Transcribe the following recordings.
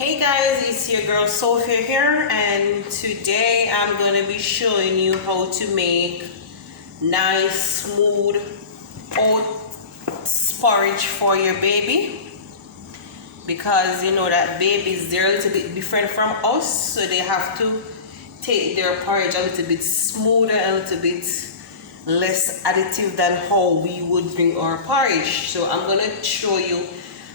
Hey guys, it's your girl Sophia here, and today I'm going to be showing you how to make nice smooth oats porridge for your baby, because you know that babies, they're a little bit different from us, so they have to take their porridge a little bit smoother, a little bit less additive than how we would drink our porridge. So I'm going to show you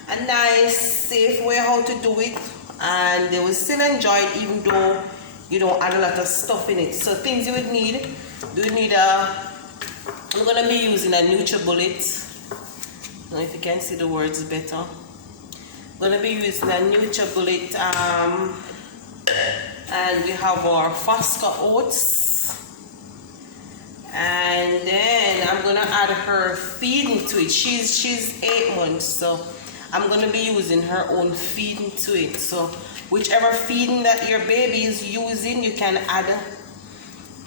a nice safe way how to do it, and they will still enjoy it even though you don't add a lot of stuff in it. So things you would need, I'm gonna be using a NutriBullet. I don't know if you can see the words better. I'm gonna be using a NutriBullet, and we have our Fosca oats, and then I'm gonna add her feeding to it. She's 8 months, so I'm going to be using her own feeding to it. So whichever feeding that your baby is using, you can add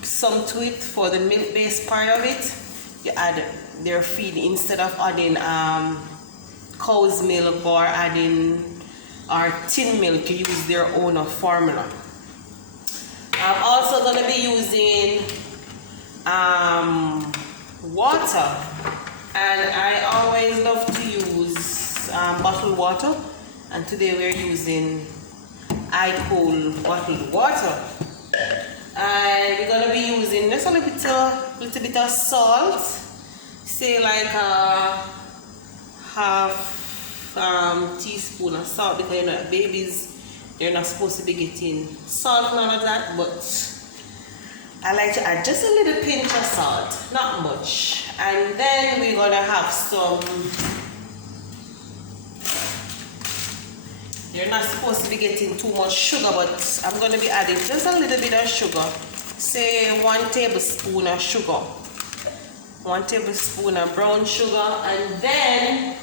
some to it. For the milk-based part of it, you add their feed instead of adding cow's milk or adding or tin milk. You use their own formula. I'm also going to be using water, and I always love to use bottled water, and today we're using iCool bottled water, and we're gonna be using just a little bit of salt, say like a half teaspoon of salt, because you know babies, they're not supposed to be getting salt, none of that, but I like to add just a little pinch of salt, not much. And then we're gonna have some, you're not supposed to be getting too much sugar, but I'm going to be adding just a little bit of sugar. Say 1 tablespoon of sugar. 1 tablespoon of brown sugar. And then,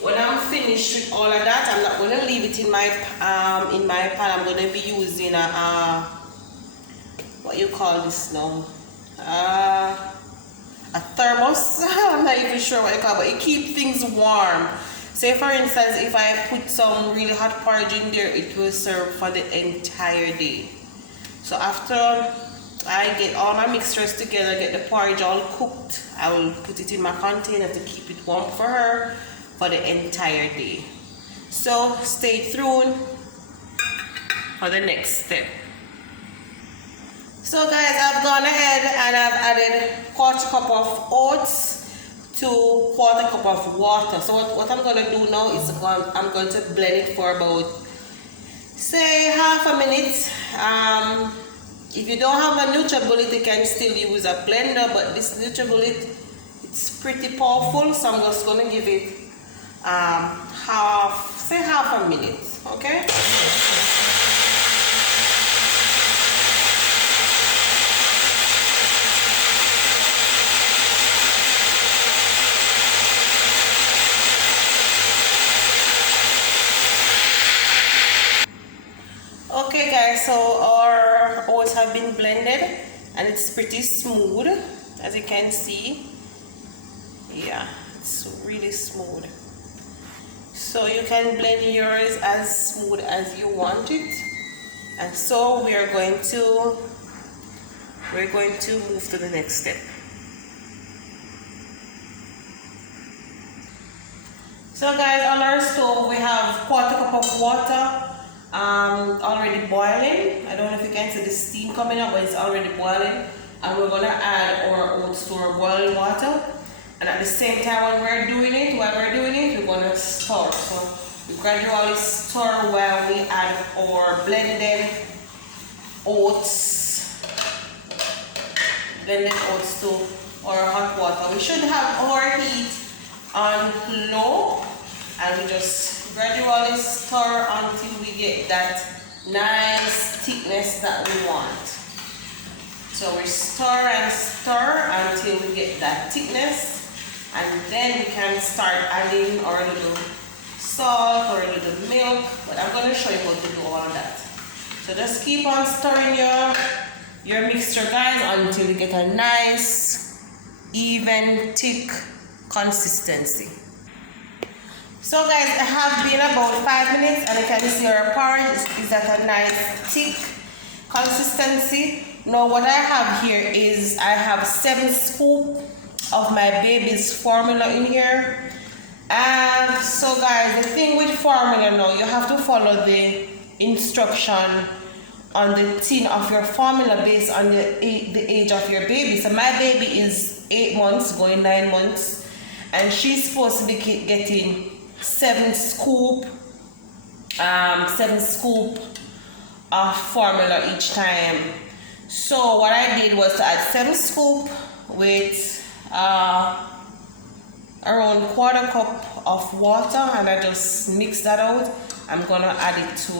when I'm finished with all of that, I'm not going to leave it in my pan. I'm going to be using a what you call this now? A thermos. I'm not even sure what you call it, but it keeps things warm. Say for instance, if I put some really hot porridge in there, it will serve for the entire day. So after I get all my mixtures together, get the porridge all cooked, I will put it in my container to keep it warm for her for the entire day. So stay tuned for the next step. So guys, I've gone ahead and I've added 1/4 cup of oats to 1/4 cup of water. So what I'm going to do now is I'm going to blend it for about, say, half a minute. If you don't have a NutriBullet, you can still use a blender, but this NutriBullet, it's pretty powerful, so I'm just going to give it half a minute, okay? Okay guys, so our oats have been blended and it's pretty smooth, as you can see. Yeah, it's really smooth. So you can blend yours as smooth as you want it. And so we're going to move to the next step. So guys, on our stove we have 1/4 cup of water already boiling. I don't know if you can see the steam coming up, but it's already boiling, and we're gonna add our oats to our boiling water. And at the same time, while we're doing it, we're gonna stir. So we gradually stir while we add our blended oats to our hot water. We should have our heat on low, and we just gradually stir until we get that nice thickness that we want. So we stir and stir until we get that thickness, and then we can start adding our little salt or a little milk, but I'm going to show you how to do all of that. So just keep on stirring your mixture, guys, until you get a nice, even, thick consistency. So guys, it have been about 5 minutes, and you can see our porridge is at a nice thick consistency. Now what I have here is I have 7 scoops of my baby's formula in here. So guys, the thing with formula now, you have to follow the instruction on the tin of your formula based on the age of your baby. So my baby is 8 months, going 9 months, and she's supposed to be getting 7 scoop of formula each time. So what I did was to add 7 scoop with around 1/4 cup of water, and I just mix that out. I'm gonna add it to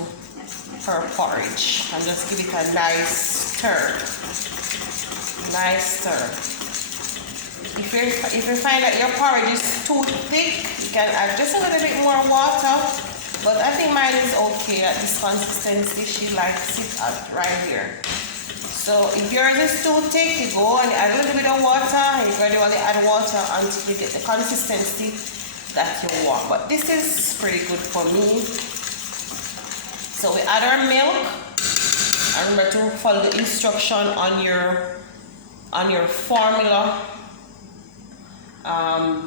her porridge and just give it a nice stir. If you find that your porridge is too thick, you can add just a little bit more water, but I think mine is okay at this consistency. She likes it at right here. So if yours is too thick, you go and add a little bit of water, and you gradually add water until you get the consistency that you want. But this is pretty good for me. So we add our milk, and remember to follow the instruction on your formula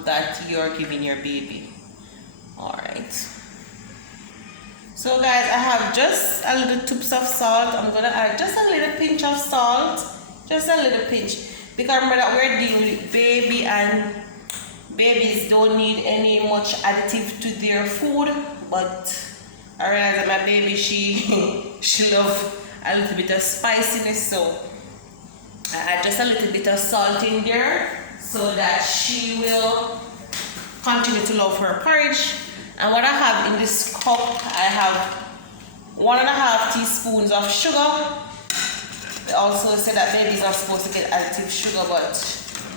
that you're giving your baby. All right. So guys, I have just a little tubs of salt. I'm gonna add just a little pinch of salt, just a little pinch, because remember that we're dealing with baby, and babies don't need any much additive to their food. But I realize that my baby, she loves a little bit of spiciness, so I add just a little bit of salt in there so that she will continue to love her porridge. And what I have in this cup, I have 1.5 teaspoons of sugar. They also say that babies are supposed to get additive sugar, but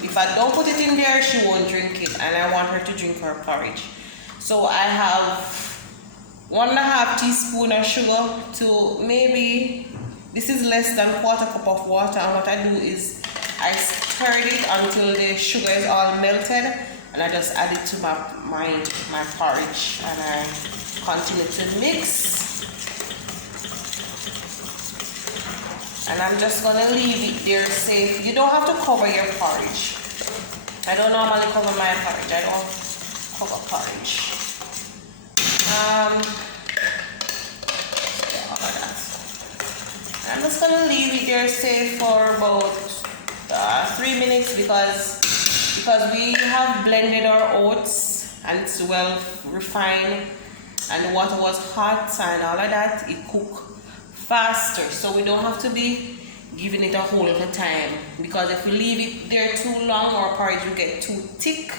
if I don't put it in there, she won't drink it, and I want her to drink her porridge. So I have 1.5 teaspoons of sugar to maybe, this is less than 1/4 cup of water, and what I do is I stir it until the sugar is all melted, and I just add it to my porridge, and I continue to mix. And I'm just gonna leave it there safe. You don't have to cover your porridge. I don't normally cover my porridge. I don't cover porridge. All of that. I'm just gonna leave it there safe for about 3 minutes because we have blended our oats and it's well refined, and the water was hot and all of that. It cooked faster, so we don't have to be giving it a whole lot of time, because if we leave it there too long, our porridge will get too thick.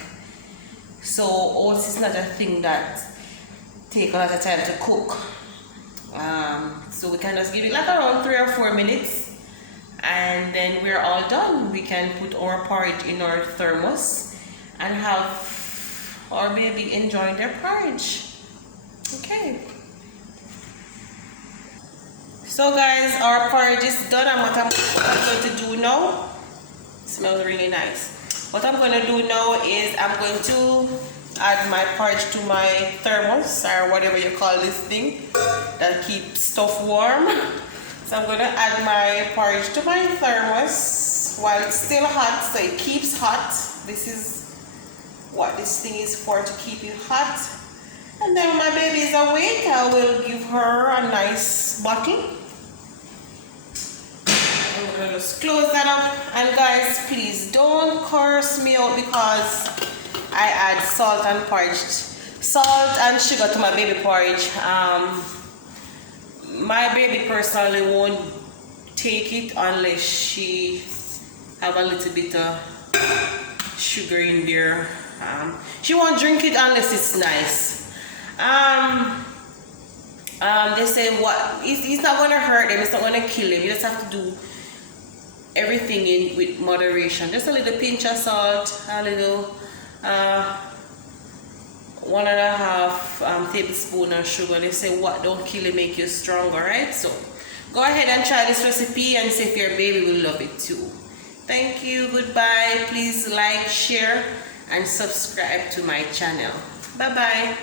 So oats is not a thing that take a lot of time to cook. So we can just give it like around 3 or 4 minutes, and then we're all done. We can put our porridge in our thermos and have our baby enjoying their porridge. Okay. So guys, our porridge is done, and what I'm going to do now, it smells really nice. What I'm going to do now is I'm going to add my porridge to my thermos, or whatever you call this thing that keeps stuff warm. So I'm going to add my porridge to my thermos while it's still hot, so it keeps hot. This is what this thing is for, to keep it hot. And then when my baby is awake, I will give her a nice bottle. I'm going to just close that up. And guys, please don't curse me out because I add salt and sugar to my baby porridge. My baby personally won't take it unless she have a little bit of sugar in there. She won't drink it unless it's nice. They say it's not going to hurt them, it's not going to kill them. You just have to do everything in with moderation. Just a little pinch of salt, a little 1.5 tablespoon of sugar. They say what don't kill you make you stronger, right? So go ahead and try this recipe and see if your baby will love it too. Thank you, goodbye. Please like, share and subscribe to my channel. Bye bye.